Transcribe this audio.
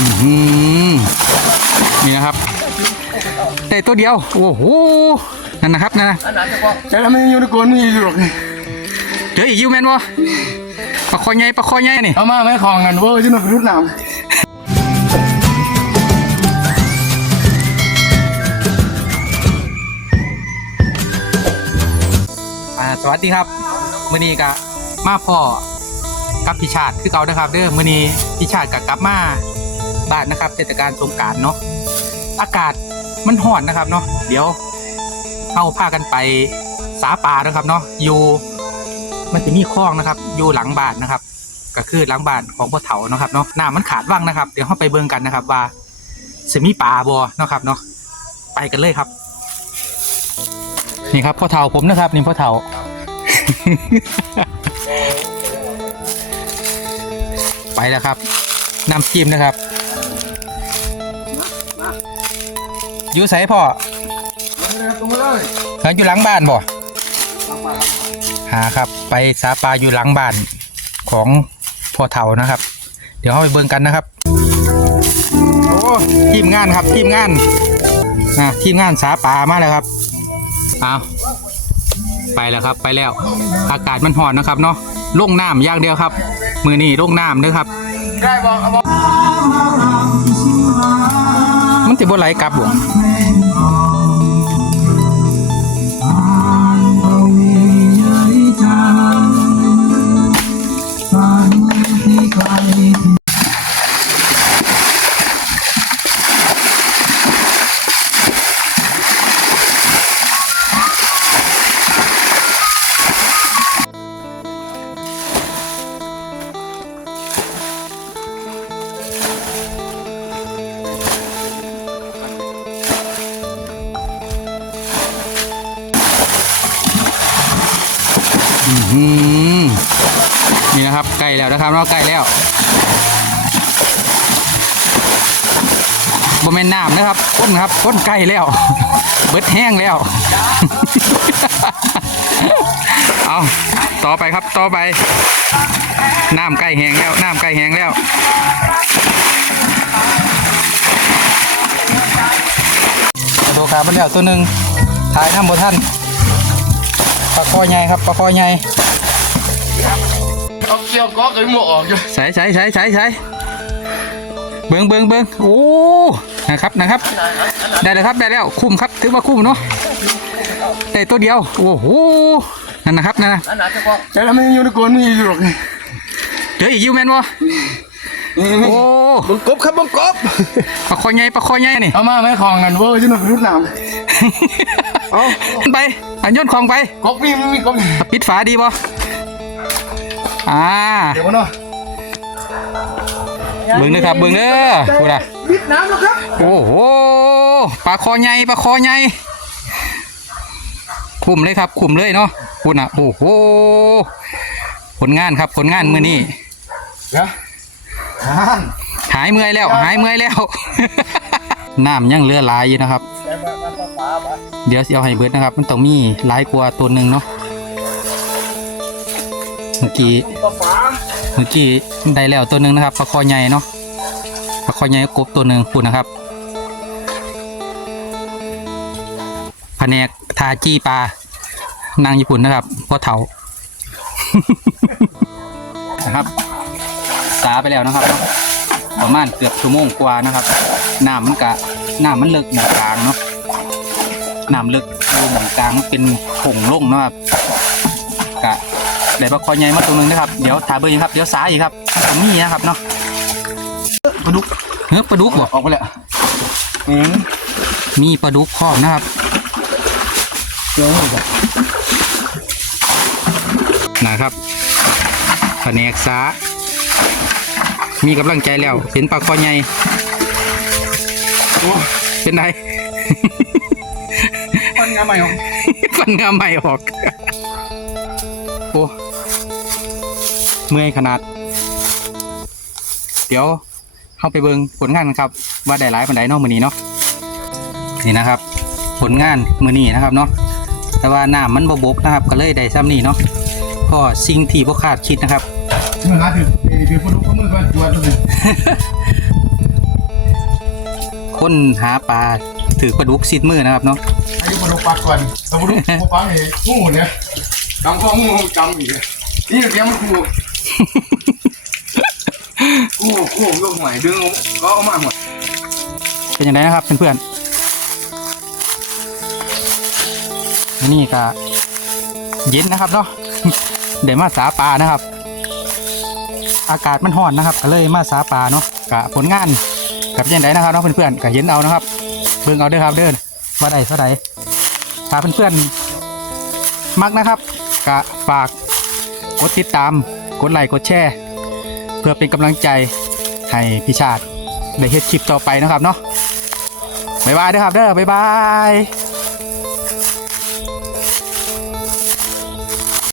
อื้อหือนี่นะครับได้ตัวเดียว โอ้โห นั่นนะครับนั่นนะแต่ถ้ามันอยู่ในกวนมีอยู่หรอกเจออีกอยูแมนวะปลาคอใหญ่ปลาคอใหญ่นี่ เอามาไม่คลองกันเว้ยที่มันรุดน้อ่าสวัสดีครับมื่อนี้ก็มาพ่อกับพิชาติคือเก่านะครับ เด้อมื่อนี้พิชาติกับกลับมา บ้านนะครับ เทศกาลสงการเนาะอากาศมันร้อนนะครับเนาะเดี๋ยวเอาพากันไปสาป่านะครับเนาะอยู่มันจะมีคลองนะครับ อยู่หลังบ้านนะครับ ก็คือหลังบ้านของพ่อเฒ่าเนาะครับเนาะน้ำมันขาดว่างนะครับ เดี๋ยวเราไปเบิ่งกันนะครับ ว่าจะมีป่าบ่เนาะครับเนาะไปกันเลยครับ นี่ครับพ่อเฒ่าผมนะครับ นี่พ่อเฒ่าไปแล้วครับน้ำจิ้มนะครับ อยู่ใส่พ่อำตรงมาเลยหาอยู่หลังบ้านบ่หาครับ ไปสาปลาอยู่หลังบ้านของพ่อเฒ่านะครับ เดี๋ยวเราไปเบิ่งกันนะครับ โอ้ทีมงานครับทีมงานอะทีมงานสาปลามาแล้วครับเอาไปแล้วครับไปแล้ว อากาศมันร้อนนะครับเนาะลงน้ำอย่างเดียวครับ มือนี่ลงน้ำเด้อครับ ได้บอกเอาบ อกมันจะบ่ไหลกลับบ่ นี่นะครับใกล้แล้วนะครับเนาะใกล้แล้วบ่แม่นน้ำนะครับก้นครับก้นใกล้แล้ว เบิดแห้งแล้ว เอาต่อไปครับต่อไป น้ำใกล้แห้งแล้วน้ำใกล้แห้งแล้วกระโดขามันแล้วตัวหนึ่งถ่ายน้ำบท่านปลาคอใหญ่ครับปลาคอใหญ่ เอาเกี่ยวก๊อกกับหมวกออกอยู่ใส่ใส่ใส่ใส่ใส่เบิ้งเบิ้งเบิ้งโอ้นะครับนะครับ ได้แล้วครับได้แล้วคุ้มครับถือว่าคุ้มเนาะได้ตัวเดียวโอ้โหนั่นนะครับนั่นนะแต่ถ้ามันอยู่ในกวนมีอยู่หรอกเจออีกอยูแมนวะโอ้บังกบครับบังกบปลาคอใหญ่ปลาคอใหญ่นี่เอามาไม่คลองกันเว้ยที่มันรุดน้เอาไปอันโยนของไปำกบมีมันมีกบปิดฝาดีบ่ อ่าเดี๋ยวมาเนาะเบิ้งเด้อครับเบิ้งเด้อพูดอะบิดน้ำแล้วครับโอ้โหปลาคอใหญ่ปลาคอใหญ่คุ้มเลยครับคุ้มเลยเนาะคุณอะโอ้โหผลงานครับผลงานมือนี้เดี๋ยวอ่านหายเมื่อยแล้ว หายเมื่อยแล้ว น้ำยังเหลือหลายอยู่นะครับเดี๋ยวสิเอาให้เบิดนะครับ มันต้องมีหลายกว่าตัวหนึ่งเนาะ เมื่อกี้เมื่อกี้ได้แล้วตัวหนึ่งนะครับปลาคอใหญ่เนาะปลาคอใหญ่กบตัวหนึ่งคุณนะครับแผนกทาจี้ปลานางญี่ปุ่นนะครับพ่อเถานะครับสาไปแล้วนะครับ ประมาณเกือบชั่วโมงกว่านะครับน้ำมันกะน้ำมันเลิกหนึ่งกลางเนาะน้ำเลิกดูหนึ่งกลางมันเป็นผงล่งเนาะครับกะ ได้ปลาคอใหญ่มาตัวหนึ่งนะครับเดี๋ยวถาเบอร์ครับเดี๋ยวสายอีกครับผมมีนะครับเนาะปลาดุกเฮ้ยปลาดุกบ่ออกไปแล้วอืมมีปลาดุกพร้อมนะครับเดี๋ยวนะครับแผนกสามีกำลังใจแล้วเห็นปลาคอใหญ่โอ้เป็นไรฟันงาใหม่ของฟันงามใหม่ออก โอ้ เมื่อยขนาด เดี๋ยวเข้าไปเบิ่งผลงานกันครับ ว่าได้หลายปันไดเนาะมือนี้เนาะนี่นะครับ ผลงานมือนี้นะครับเนาะแต่ว่าน้ำมันบบกนะครับ ก็เลยได้ซ้ำนี่เนาะก็สิ่งที่บ่คาดคิดนะครับเมื่อหาถือถือปลาดุกก็มือก็จวดเลยคนหาปลาถือปลาดุกซิดมือนะครับเนาะอายุมาดูปลาก่อนเรามาดูปลาปลาเห็นงูเนี่ยจำข้องูจำอีกเลยนี่เดี๋ยวมันคู กูกูลงหวยดึงก็เอามาหมดเป็นยังไงนะครับเพื่อนๆนี่ก็เย็นนะครับเนาะเดี๋ยวมาสาปลานะครับ อากาศมันร้อนนะครับ ก็เลยมาสาปลาเนาะกะผลงานกับยังไงนะครับเนาะเพื่อนๆก็เย็นเอานะครับเบิ่งเอาเด้อครับเด้อว่าใดเท่าใดถ้าเพื่อนๆมักนะครับ กะฝากกดติดตาม กดไลค์กดแชร์เพื่อเป็นกำลังใจให้พี่ชาติได้เฮ็ดคลิปต่อไปนะครับเนาะบ๊ายบายเด้อครับเด้อบ๊ายบาย